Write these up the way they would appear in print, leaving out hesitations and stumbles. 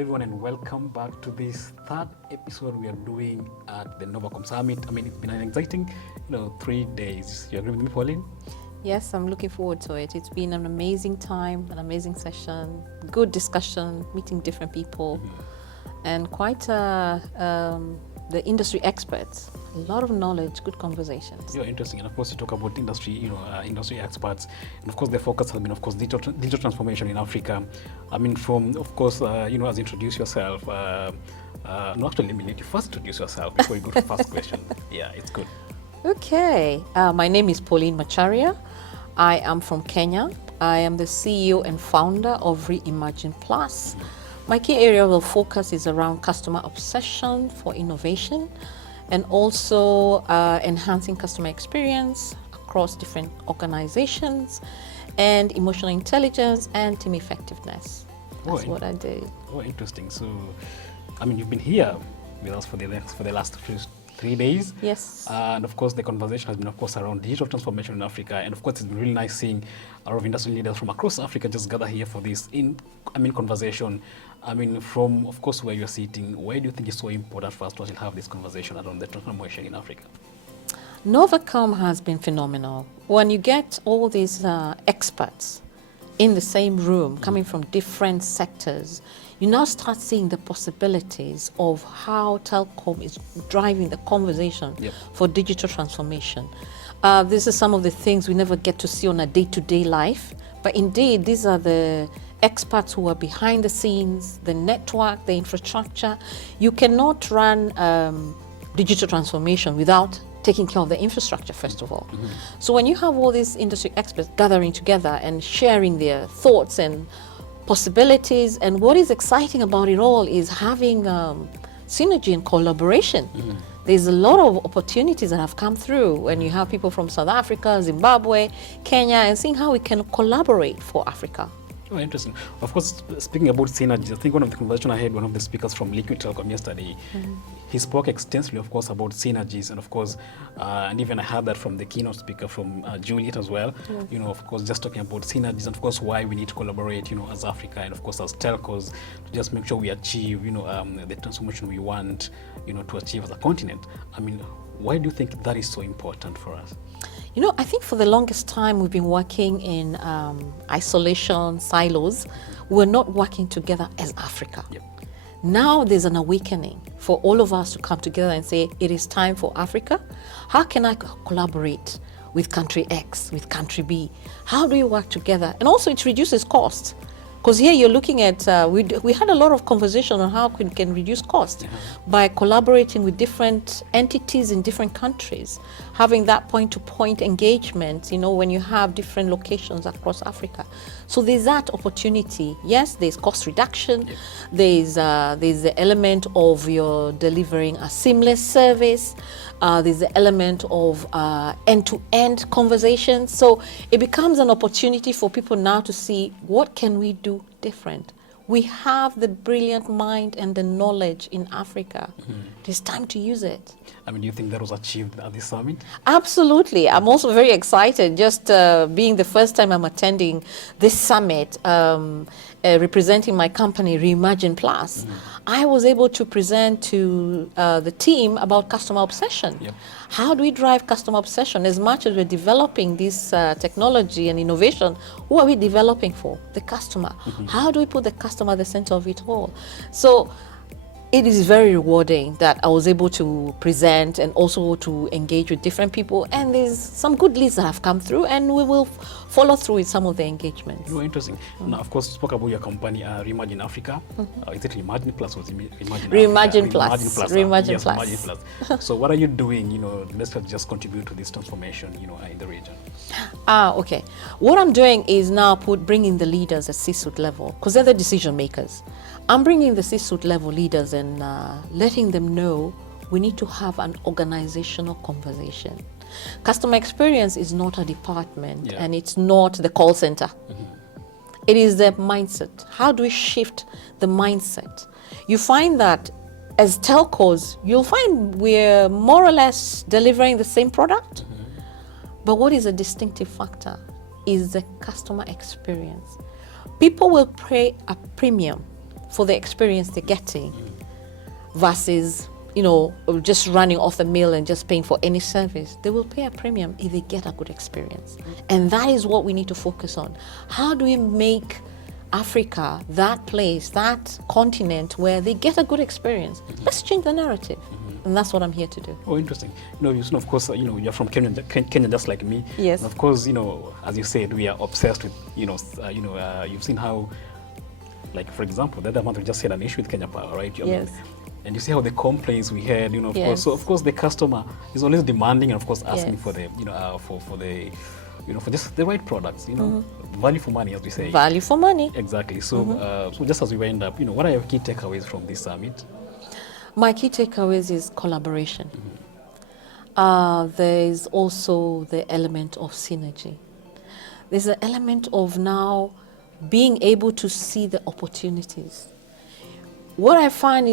everyone, and welcome back to this third episode we are doing at the NOVACOM Summit. I mean, it's been an exciting, 3 days. You agree with me, Pauline? Yes, I'm looking forward to it. It's been an amazing time, an amazing session, good discussion, meeting different people, and quite the industry experts. A lot of knowledge, good conversations. Yeah, interesting. And of course, you talk about industry, industry experts. And of course, the focus has been, of course, digital transformation in Africa. I mean, from, of course, as you introduce yourself. No, actually, let me let you first introduce yourself before you go to the first question. Yeah, it's good. Okay. My name is Pauline Macharia. I am from Kenya. I am the CEO and founder of Reimagine Plus. My key area of focus is around customer obsession for innovation, and also enhancing customer experience across different organizations, and emotional intelligence and team effectiveness. That's what I do. Oh, interesting. So, I mean, you've been here with us for the last 3 days. Yes. And of course, the conversation has been, of course, around digital transformation in Africa. And of course, it's been really nice seeing a lot of industry leaders from across Africa just gather here for this conversation. I mean, from, of course, where you're sitting, why do you think it's so important for us to actually have this conversation around the transformation in Africa? NOVACOM has been phenomenal. When you get all these experts in the same room, coming from different sectors, you now start seeing the possibilities of how telecom is driving the conversation for digital transformation. This is some of the things we never get to see on a day-to-day life, but indeed, these are the experts who are behind the scenes, the network, the infrastructure. You cannot run digital transformation without taking care of the infrastructure, first of all. So when you have all these industry experts gathering together and sharing their thoughts and possibilities, and what is exciting about it all is having synergy and collaboration. There's a lot of opportunities that have come through when you have people from South Africa, Zimbabwe, Kenya, and seeing how we can collaborate for Africa. Oh, interesting. Of course, speaking about synergies, I think one of the conversations I had, one of the speakers from Liquid Telecom yesterday, he spoke extensively, of course, about synergies. And of course, and even I heard that from the keynote speaker from Juliet as well, of course, just talking about synergies and of course, why we need to collaborate, as Africa and of course, as telcos, to just make sure we achieve, the transformation we want, to achieve as a continent. I mean, why do you think that is so important for us? I think for the longest time we've been working in isolation, silos. We're not working together as Africa. Now there's an awakening for all of us to come together and say, it is time for Africa. How can I collaborate with country X, with country B? How do we work together? And also it reduces costs. Because here you're looking at, we had a lot of conversation on how we can reduce cost by collaborating with different entities in different countries, having that point-to-point engagement, when you have different locations across Africa. So there's that opportunity. Yes, there's cost reduction. There's the element of you're delivering a seamless service. There's the element of end-to-end conversations. So it becomes an opportunity for people now to see, what can we do different? We have the brilliant mind and the knowledge in Africa. It's time to use it. I mean, do you think that was achieved at this summit? Absolutely. I'm also very excited, just being the first time I'm attending this summit, representing my company, Reimagine Plus. I was able to present to the team about customer obsession. How do we drive customer obsession? As much as we're developing this technology and innovation, who are we developing for? The customer. How do we put the customer at the center of it all? So it is very rewarding that I was able to present and also to engage with different people. And there's some good leads that have come through, and we will follow through with some of the engagements. Oh, interesting. Now, of course, you spoke about your company, Reimagine Africa. Is it Reimagine Plus or Reimagine Plus? Reimagine Plus. So what are you doing, let's just contribute to this transformation, in the region? Okay. What I'm doing is now bringing the leaders at C-suite level, because they're the decision makers. I'm bringing the C-suite level leaders and letting them know we need to have an organizational conversation. Customer experience is not a department, and it's not the call center. It is the mindset. How do we shift the mindset? You find that as telcos, you'll find we're more or less delivering the same product, but what is a distinctive factor is the customer experience. People will pay a premium for the experience they're getting versus, you know, just running off the mill and just paying for any service. They will pay a premium if they get a good experience. And that is what we need to focus on. How do we make Africa that place, that continent where they get a good experience? Let's change the narrative. And that's what I'm here to do. Oh, interesting. You know, of course, you know, you're from Kenya, Kenya just like me. Yes. And of course, you know, as you said, we are obsessed with, you've seen how, like, for example, the other month we just had an issue with Kenya Power, right? Yes. And you see how the complaints we had, you know, of Yes. course. So of course the customer is always demanding and of course asking Yes. for the, you know, for the, you know, for just the right products, you know, value for money, as we say. Value for money. Exactly. So, so just as we wind up, you know, what are your key takeaways from this summit? My key takeaways is collaboration. There is also the element of synergy. There's an element of now being able to see the opportunities. What I find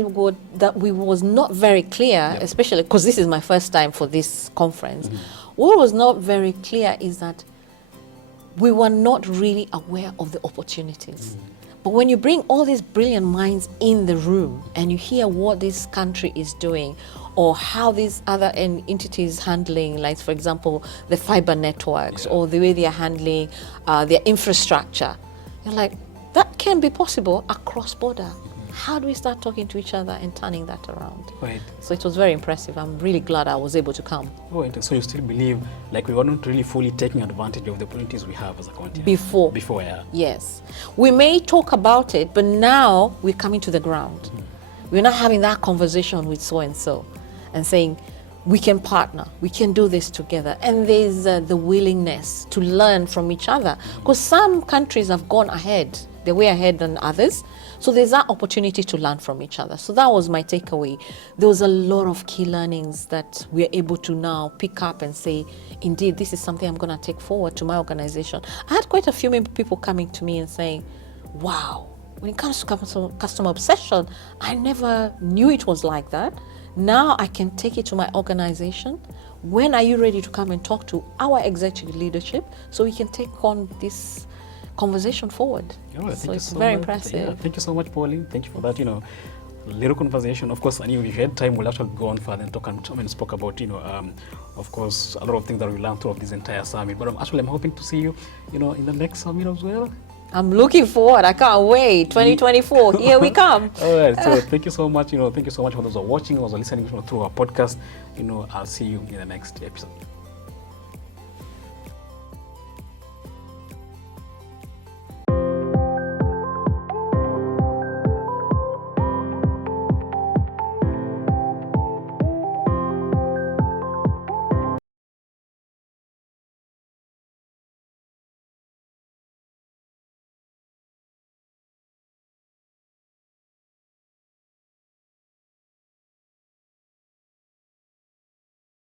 that we was not very clear, especially because this is my first time for this conference, what was not very clear is that we were not really aware of the opportunities. But when you bring all these brilliant minds in the room and you hear what this country is doing or how these other entities handling, like for example, the fiber networks or the way they are handling their infrastructure, you're like, that can be possible across border. How do we start talking to each other and turning that around? Right. So it was very impressive. I'm really glad I was able to come. Oh, and so you still believe like we were not really fully taking advantage of the opportunities we have as a continent? Before. Before, yeah. Yes. We may talk about it, but now we're coming to the ground. We're not having that conversation with so-and-so and saying, we can partner, we can do this together. And there's the willingness to learn from each other. Because some countries have gone ahead, they're way ahead than others. So there's that opportunity to learn from each other. So that was my takeaway. There was a lot of key learnings that we're able to now pick up and say, indeed, this is something I'm going to take forward to my organization. I had quite a few people coming to me and saying, wow, when it comes to customer obsession, I never knew it was like that. Now I can take it to my organization. When are you ready to come and talk to our executive leadership so we can take on this conversation forward? So it's very impressive. Yeah, thank you so much, Pauline. Thank you for that, you know, little conversation. Of course, I knew if you had time, we'll actually go on further and talk and spoke about, you know, of course, a lot of things that we learned throughout this entire summit. But I'm hoping to see you, you know, in the next summit as well. I'm looking forward. I can't wait. 2024, here we come. All right. So thank you so much. You know, thank you so much for those who are watching, those who are listening through our podcast. You know, I'll see you in the next episode.